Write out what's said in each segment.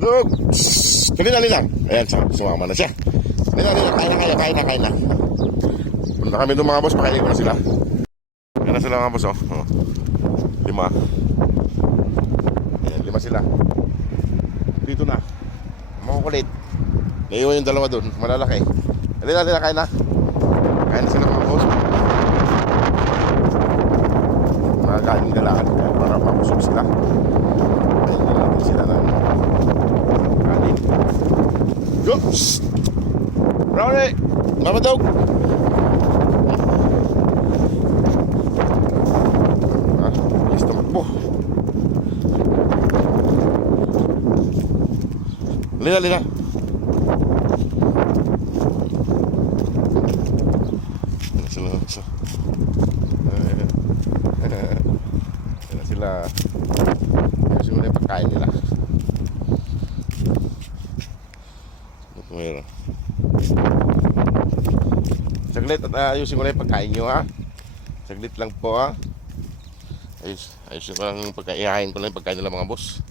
Madug! Lina. Ayan, sumama na siya. Lina. Kain na. Punta kami doon mga boss, pakainin ko na sila. Ayan na sila mga boss, oh. 5. Ayan, 5 sila. Dito na. Makukulit. Naiwan yung 2 doon, malalaki. Lina, kain na. Kain na sila mga boss. Mga kain galaan para mapusog sila. Kain na natin sila ng kanin. Go! Brownie! Mamadog! Bilis tumakbo. Lina. Sila ayusin mo na yung pagkain nila. Meron. Saglit at ayusin ko na yung pagkain nyo, ha. Saglit lang po, ha. Ayusin ko lang yung pagkain. Ihahain ko lang yung pagkain nila mga boss.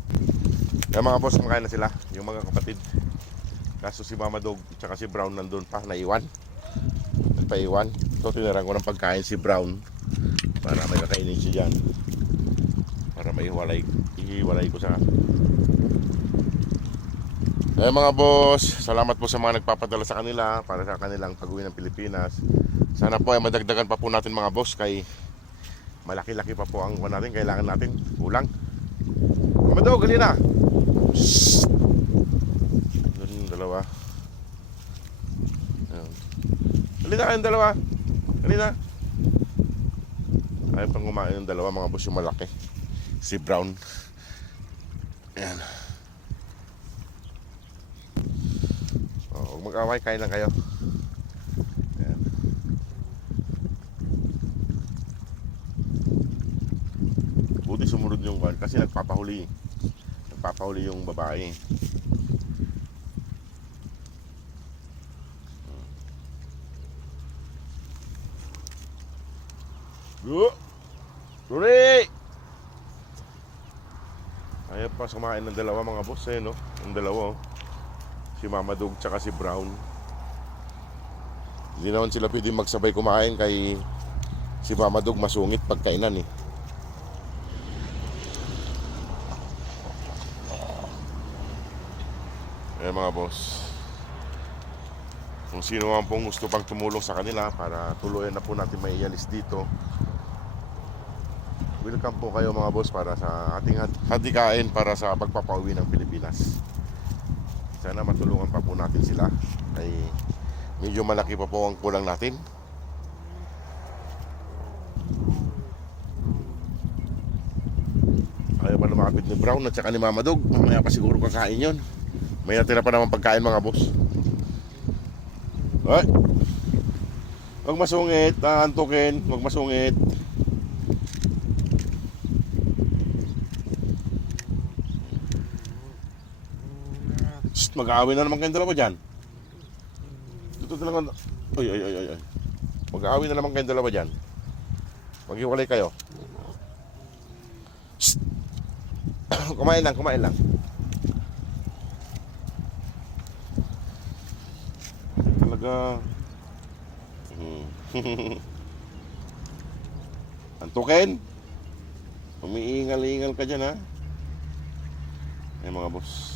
Kaya mga boss, kumakain na sila. Yung mga kapatid. Kaso si Mama Dog at si Brown nandun pa, naiwan. Nagpaiwan. So tinarang ko ng pagkain si Brown para may kakainin siya dyan. Para maihiwalay ko sa mga boss. Salamat po sa mga nagpapadala sa kanila para sa kanilang pag-uwi ng Pilipinas. Sana po ay madagdagan pa po natin mga boss, kay malaki-laki pa po ang natin, kailangan natin kulang. Mamadog, halina. Doon yung 2. Halina kayong 2. Halina. Ayaw pang kumain yung 2 mga boss, yung malaki. Si Brown. Ayan. Huwag mag-away, kain lang kayo. Ayan. Buti sumunod yung kan kasi nagpapahuli yung babae. Ruri! Ayaw pa sumain ng 2 mga boss, no? Yung 2, oh. Si Mama Dog tsaka si Brown. Hindi naman sila pwede magsabay kumain kay si Mama Dog masungit pagkainan, eh. Ayan mga boss. Kung sino man pong gusto pang tumulong sa kanila para tuluyan na po natin may ialis dito, welcome po kayo mga boss para sa ating hadikain para sa pagpapauwi ng Pilipinas. Sana matulungan pa po natin sila, ay medyo malaki pa po ang kulang natin. Ayaw pa lumapit ni Brown at saka ni Mama Dog. Mamaya pa siguro kakain yun. May natira pa naman pagkain mga boss. Ay, huwag masungit, antukin. Huwag masungit. Mag-aaway na naman kayong 2 dyan. Dito talaga. Ay. Mag-aaway na naman kayong 2 dyan. Maghiwalay kayo. Kumain lang. Talaga. Antukin. Umiingal-ingal ka dyan, ha. Ay mga boss.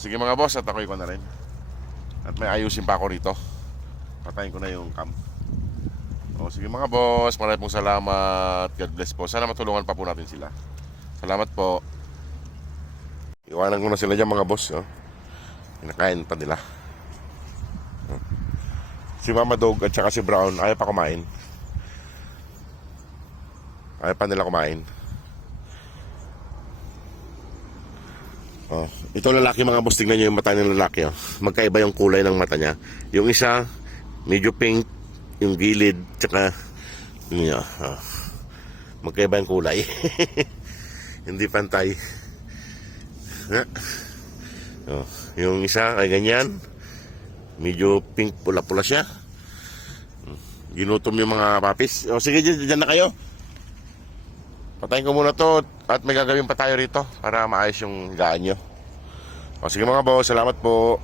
Sige mga boss, at ako'y ko na rin. At may ayusin pa ako rito. Patayin ko na yung cam. Sige mga boss, maraming pong salamat. God bless po. Sana matulungan pa po natin sila. Salamat po. Iwanan ko na sila dyan mga boss, oh. Kinakain pa nila. Si Mama Dog at saka si Brown ayaw pa kumain. Ayaw pa nila kumain. Ito lalaki mga boss, tingnan nyo yung mata ng lalaki, oh. Magkaiba yung kulay ng mata niya. Yung isa medyo pink, yung gilid tsaka magkaiba yung kulay. Hindi pantay. Yung isa ay ganyan, medyo pink, pula-pula siya. Ginutom yung mga papis. Sige, dyan na kayo. Patayin ko muna to at may gagawin pa tayo rito para maayos yung higaan nyo. O sige mga boss, salamat po.